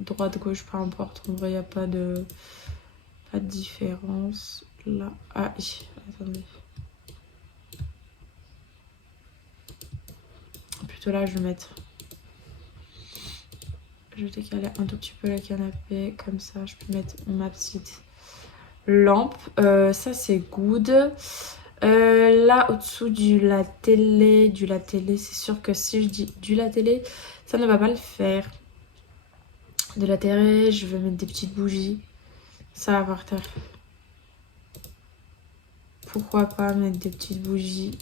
Droite, gauche, peu importe. En vrai, il n'y a pas de différence. Là. Ah, attendez. Plutôt là, je vais mettre... Je vais décaler un tout petit peu le canapé. Comme ça, je peux mettre ma petite lampe. Ça, c'est good. Là, au-dessous la télé, c'est sûr que si je dis la télé, ça ne va pas le faire. De la télé, je vais mettre des petites bougies. Ça va par terre. Pourquoi pas mettre des petites bougies.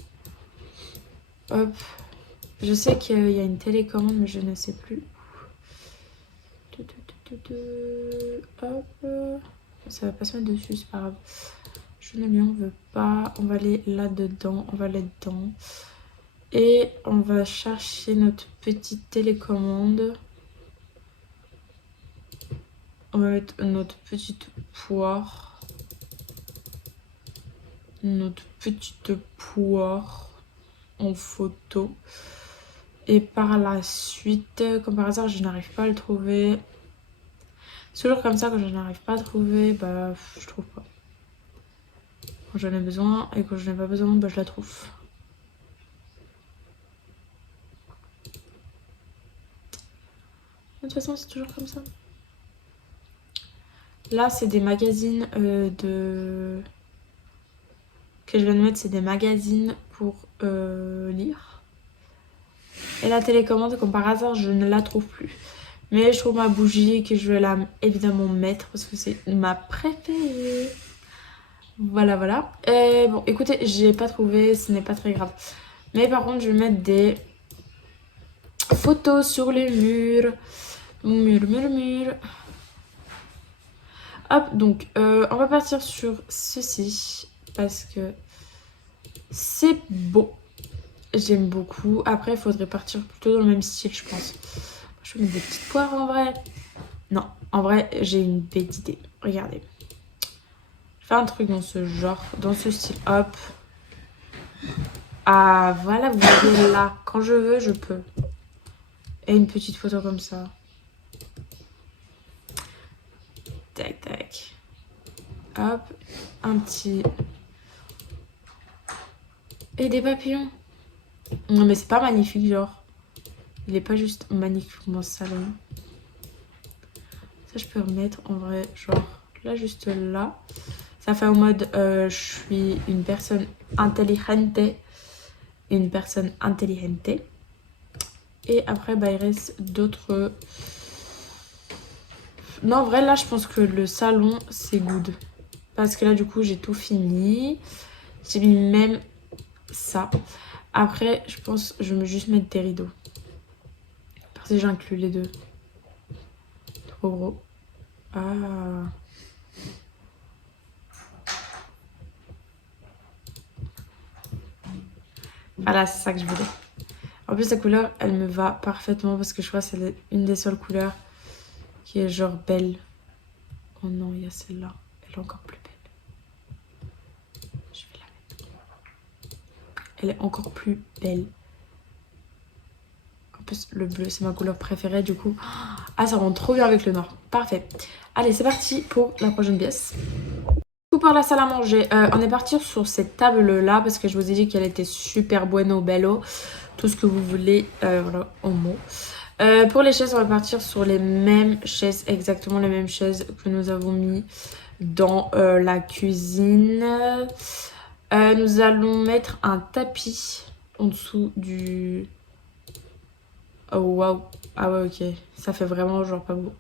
Hop. Je sais qu'il y a une télécommande, mais je ne sais plus. Hop. Ça va pas se mettre dessus, c'est pas grave. Je ne lui en veux pas. On va aller là-dedans. On va aller dedans. Et on va chercher notre petite télécommande. On va mettre notre petite poire. Notre petite poire en photo. Et par la suite, comme par hasard, je n'arrive pas à le trouver. C'est toujours comme ça, quand je n'arrive pas à trouver, bah je trouve pas. Quand j'en ai besoin et quand je n'ai pas besoin, bah je la trouve. De toute façon, c'est toujours comme ça. Là, c'est des magazines que je viens de mettre, c'est des magazines pour lire. Et la télécommande, comme par hasard, je ne la trouve plus. Mais je trouve ma bougie que je vais évidemment mettre parce que c'est ma préférée. Voilà. Bon, écoutez, j'ai pas trouvé, ce n'est pas très grave. Mais par contre, je vais mettre des photos sur les murs. Mur. Hop, donc on va partir sur ceci parce que c'est beau. J'aime beaucoup. Après, il faudrait partir plutôt dans le même style, je pense. Je vais mettre des petites poires en vrai. Non, en vrai, j'ai une bête idée. Regardez. Je fais un truc dans ce genre, dans ce style. Hop. Ah, voilà, vous voyez là. Quand je veux, je peux. Et une petite photo comme ça. Tac, tac. Hop. Un petit... Et des papillons. Non, mais c'est pas magnifique, genre. Il est pas juste magnifique mon salon. Ça, je peux remettre en vrai, genre là, juste là. Ça fait en mode je suis une personne intelligente. Une personne intelligente. Et après, bah, il reste d'autres. Non, en vrai, là, je pense que le salon, c'est good. Parce que là, du coup, j'ai tout fini. J'ai mis même ça. Après, je pense que je vais juste mettre des rideaux. Parce que j'inclus les deux. Trop gros. Ah. Voilà, c'est ça que je voulais. En plus, la couleur, elle me va parfaitement parce que je crois que c'est une des seules couleurs qui est genre belle. Oh non, il y a celle-là. Elle est encore plus belle. Je vais la mettre. Elle est encore plus belle. En plus, le bleu, c'est ma couleur préférée du coup. Ah, ça rend trop bien avec le noir. Parfait. Allez, c'est parti pour la prochaine pièce. Tout par la salle à manger. On est parti sur cette table-là parce que je vous ai dit qu'elle était super bueno bello. Tout ce que vous voulez, voilà, en mots. Pour les chaises, on va partir sur les mêmes chaises, exactement les mêmes chaises que nous avons mis dans la cuisine. Nous allons mettre un tapis en dessous du... Oh waouh. Ah ouais, ok. Ça fait vraiment genre pas beau.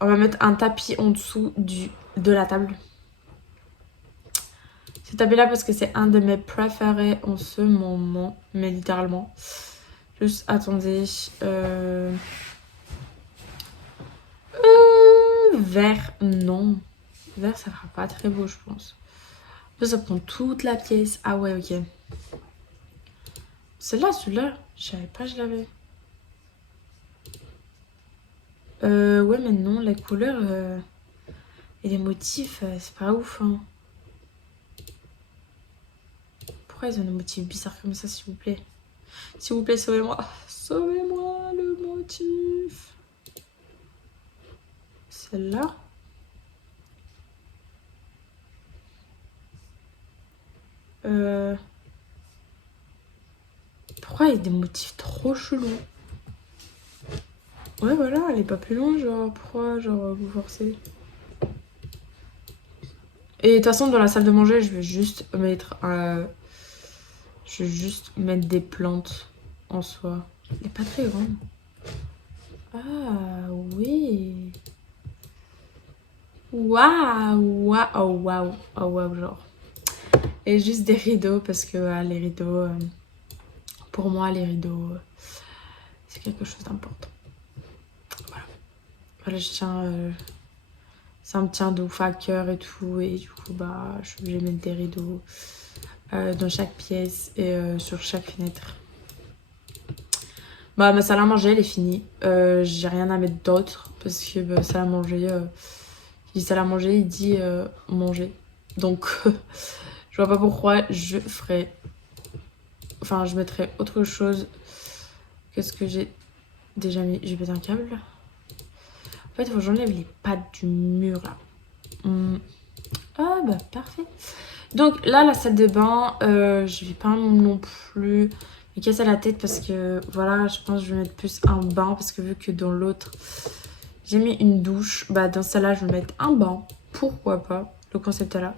On va mettre un tapis en dessous de la table. Ce tapis là parce que c'est un de mes préférés en ce moment. Mais littéralement. Juste attendez. Vert, non. Vert, ça fera pas très beau, je pense. Ça prend toute la pièce. Ah ouais, ok. Celle-là, celui-là, je savais pas que je l'avais. Ouais, mais non, la couleur et les motifs, c'est pas ouf. Hein. Pourquoi ils ont des motifs bizarres comme ça, s'il vous plaît? S'il vous plaît, sauvez-moi. Sauvez-moi le motif. Celle-là. Pourquoi il y a des motifs trop chelous? Ouais, voilà, elle est pas plus loin, genre, pourquoi, genre, vous forcez? Et de toute façon, dans la salle de manger, je vais juste mettre des plantes en soi. Elle n'est pas très grande. Ah oui. Waouh, waouh, oh waouh, oh waouh, genre. Et juste des rideaux parce que les rideaux, pour moi, les rideaux, c'est quelque chose d'important. Voilà. Voilà, je tiens, ça me tient de ouf à cœur et tout. Et du coup, bah, je suis obligée de mettre des rideaux dans chaque pièce et sur chaque fenêtre. Bah, ma salle à manger, elle est finie. J'ai rien à mettre d'autre parce que bah, salle à manger, il dit salle à manger, il dit manger. Donc, je vois pas pourquoi je ferais... Enfin, je mettrais autre chose que ce que j'ai déjà mis. J'ai pété un câble. En fait, il faut que j'enlève les pattes du mur, là. Ah, bah, parfait. Donc, là, la salle de bain, je vais pas non plus... me casser la tête parce que voilà, je pense que je vais mettre plus un bain parce que vu que dans l'autre j'ai mis une douche, bah dans celle-là je vais mettre un bain, pourquoi pas, le concept est là.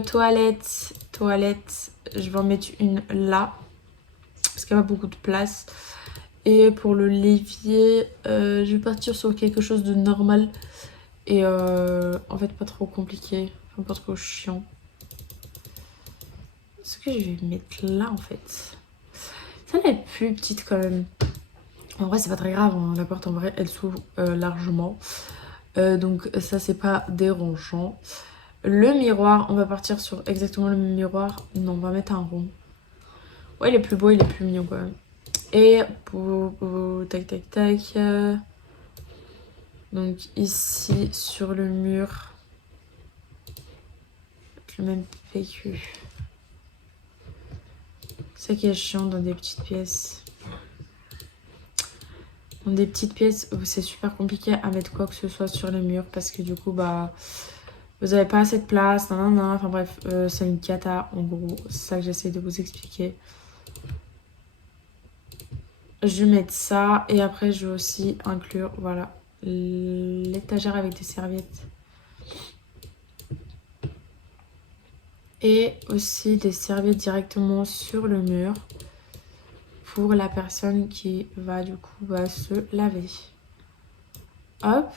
Toilette, je vais en mettre une là parce qu'il y a pas beaucoup de place. Et pour le l'évier, je vais partir sur quelque chose de normal et en fait pas trop compliqué, enfin pas trop chiant. ce que je vais mettre là en fait. Ça va être plus petite quand même. En vrai c'est pas très grave, hein. La porte en vrai elle s'ouvre largement. Donc ça c'est pas dérangeant. Le miroir, on va partir sur exactement le même miroir. Non, on va mettre un rond. Ouais, il est plus beau, il est plus mignon quand même. Et tac tac tac. Donc ici sur le mur, le même PQ. C'est ça qui est chiant dans des petites pièces. Dans des petites pièces où c'est super compliqué à mettre quoi que ce soit sur les murs parce que du coup bah vous avez pas assez de place, nanana. Enfin bref, c'est une cata en gros. C'est ça que j'essaie de vous expliquer. Je vais mettre ça et après je vais aussi inclure voilà l'étagère avec des serviettes. Et aussi des serviettes directement sur le mur pour la personne qui va du coup se laver. Hop.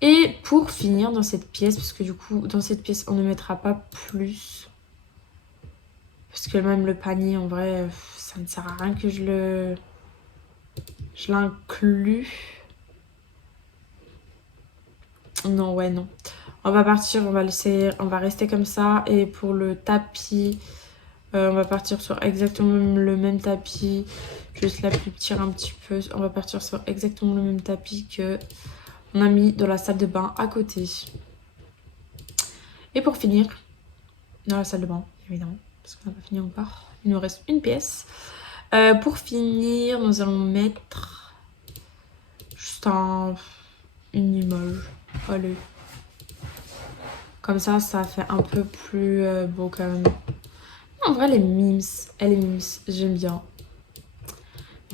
Et pour finir dans cette pièce, parce que du coup dans cette pièce on ne mettra pas plus. Parce que même le panier en vrai ça ne sert à rien que je l'inclus. Non ouais non. On va partir, on va rester comme ça. Et pour le tapis, on va partir sur exactement le même tapis. Juste l'aplutir un petit peu. On va partir sur exactement le même tapis que on a mis dans la salle de bain à côté. Et pour finir, dans la salle de bain, évidemment, parce qu'on n'a pas fini encore. Il nous reste une pièce. Pour finir, nous allons mettre juste une image. Allez. Comme ça fait un peu plus beau quand même. En vrai, les mimes, j'aime bien.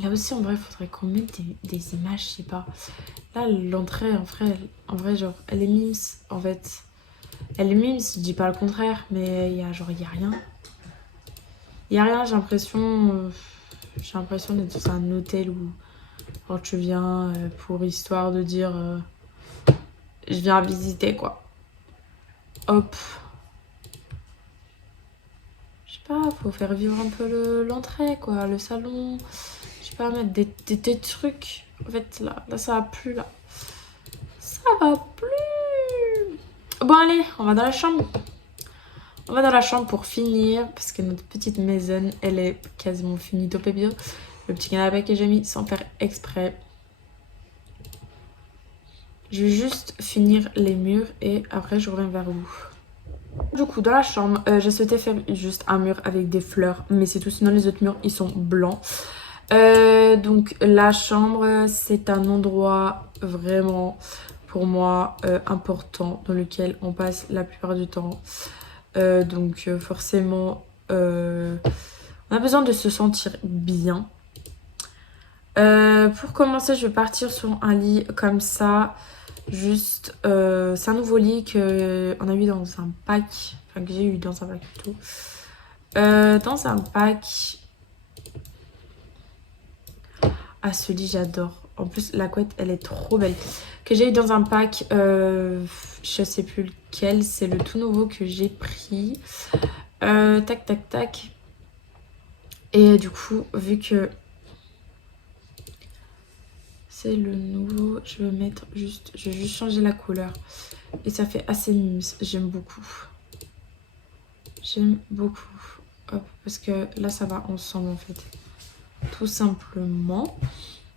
Là aussi, en vrai, il faudrait qu'on mette des images, je sais pas. Là, l'entrée, en vrai, genre, elle est mimes, en fait. Elle est mimes, je dis pas le contraire, mais il y a rien. Il y a rien, j'ai l'impression d'être dans un hôtel où quand tu viens pour histoire de dire je viens visiter, quoi. Hop. Je sais pas, faut faire vivre un peu l'entrée, quoi, le salon. Je sais pas, mettre des trucs. En fait, là, ça va plus, là. Ça va plus. Bon, allez, on va dans la chambre. On va dans la chambre pour finir, parce que notre petite maison, elle est quasiment finito pépio. Le petit canapé que j'ai mis sans faire exprès. Je vais juste finir les murs et après je reviens vers vous. Du coup, dans la chambre, j'ai souhaité faire juste un mur avec des fleurs, mais c'est tout. Sinon, les autres murs, ils sont blancs. Donc, la chambre, c'est un endroit vraiment, pour moi, important, dans lequel on passe la plupart du temps. Donc, forcément, on a besoin de se sentir bien. Pour commencer, je vais partir sur un lit comme ça. Juste, c'est un nouveau lit qu'on a eu dans un pack. Enfin, que j'ai eu dans un pack plutôt. Dans un pack. Ah, ce lit, j'adore. En plus, la couette, elle est trop belle. Que j'ai eu dans un pack, je sais plus lequel. C'est le tout nouveau que j'ai pris. Tac, tac, tac. Et du coup, vu que c'est le nouveau, je vais juste changer la couleur. Et ça fait assez mimes. J'aime beaucoup. J'aime beaucoup. Hop, parce que là, ça va ensemble en fait. Tout simplement.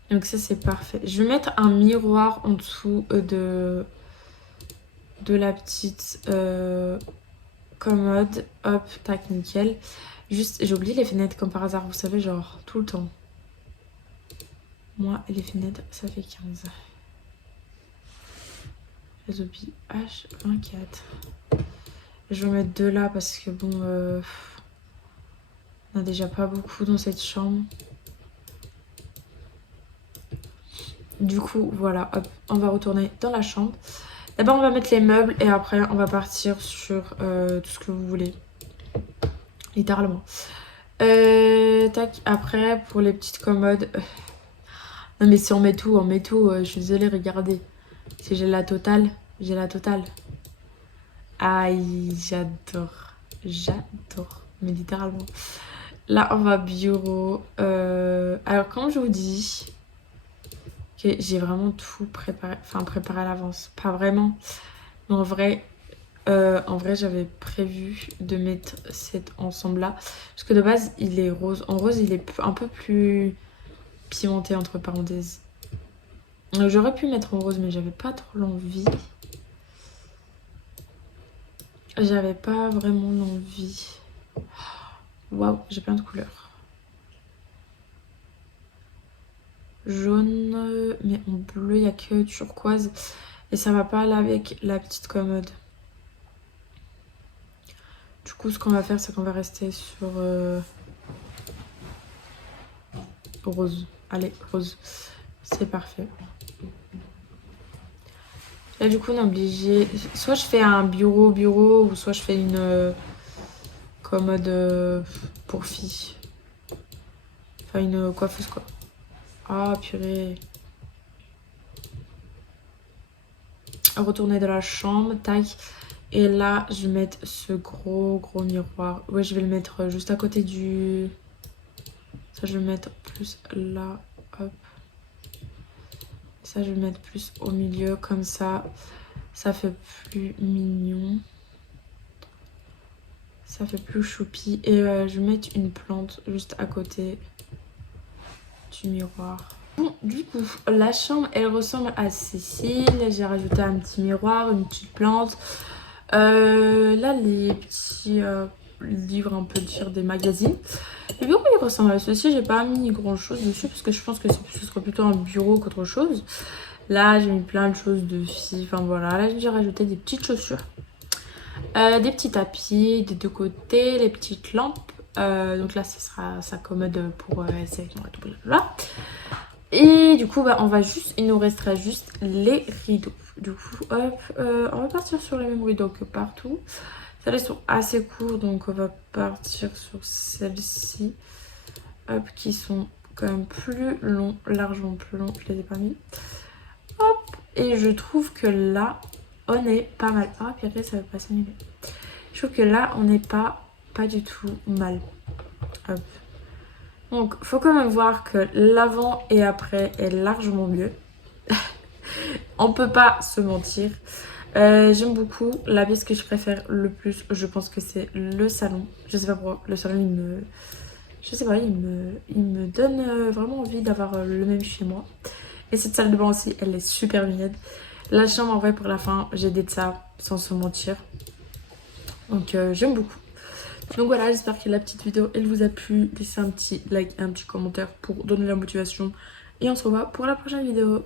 Donc ça, c'est parfait. Je vais mettre un miroir en dessous de la petite commode. Hop, tac, nickel. Juste, j'ai oublié les fenêtres comme par hasard. Vous savez, genre, tout le temps. Moi, les fenêtres, ça fait 15. Adobe H24. Je vais mettre deux là parce que bon, on a déjà pas beaucoup dans cette chambre. Du coup, voilà, hop, on va retourner dans la chambre. D'abord, on va mettre les meubles et après, on va partir sur tout ce que vous voulez. Littéralement. Tac, après, pour les petites commodes. Non, mais si on met tout, je suis désolée, regardez. Si j'ai la totale, j'ai la totale. Aïe, j'adore. J'adore. mais littéralement. Là, on va bureau. Alors, comme je vous dis, okay, j'ai vraiment tout préparé, enfin préparé à l'avance. Pas vraiment. Mais en vrai, j'avais prévu de mettre cet ensemble-là. Parce que de base, il est rose. En rose, il est un peu plus pimenté, entre parenthèses. J'aurais pu mettre en rose, mais j'avais pas trop l'envie. J'avais pas vraiment l'envie. Waouh, j'ai plein de couleurs. Jaune, mais en bleu, il n'y a que turquoise. Et ça va pas aller avec la petite commode. Du coup, ce qu'on va faire, c'est qu'on va rester sur rose. Allez, rose. C'est parfait. Là, du coup, on est obligé... Soit je fais un bureau, ou soit je fais une commode pour filles. Enfin, une coiffeuse, quoi. Ah, purée. Retourner dans la chambre, tac. Et là, je vais mettre ce gros miroir. Ouais, je vais le mettre juste à côté du... Ça, je vais le mettre plus là. Hop. Ça, je vais le mettre plus au milieu, comme ça. Ça fait plus mignon. Ça fait plus choupi. Et je vais mettre une plante juste à côté du miroir. Bon, du coup, la chambre, elle ressemble à Cécile. J'ai rajouté un petit miroir, une petite plante. Là, les petits livres, on peut dire, des magazines. Le bureau, il ressemble à ceci. J'ai pas mis grand chose dessus parce que je pense que ce sera plutôt un bureau qu'autre chose. Là, j'ai mis plein de choses de filles. Enfin voilà, là, j'ai rajouté des petites chaussures. Des petits tapis des deux côtés, les petites lampes. Donc là, ce sera sa commode pour sélection et tout. Blablabla. Et du coup, bah, il nous restera juste les rideaux. Du coup, hop, on va partir sur les mêmes rideaux que partout. Celles-là sont assez courts, donc on va partir sur celles-ci. Hop, qui sont quand même plus longs, largement plus longs. Je les ai pas mis. Hop, et je trouve que là, on est pas mal. Ah, puis après, ça va pas s'annuler. Je trouve que là, on n'est pas du tout mal. Hop. Donc, faut quand même voir que l'avant et après est largement mieux. On peut pas se mentir. J'aime beaucoup. La pièce que je préfère le plus, je pense que c'est le salon. Je sais pas pourquoi. Le salon, je sais pas, il me donne vraiment envie d'avoir le même chez moi. Et cette salle de bain aussi, elle est super mignonne. La chambre, en vrai, pour la fin, j'ai dit de ça, sans se mentir. Donc, j'aime beaucoup. Donc voilà, j'espère que la petite vidéo, elle vous a plu. Laissez un petit like et un petit commentaire pour donner la motivation. Et on se revoit pour la prochaine vidéo.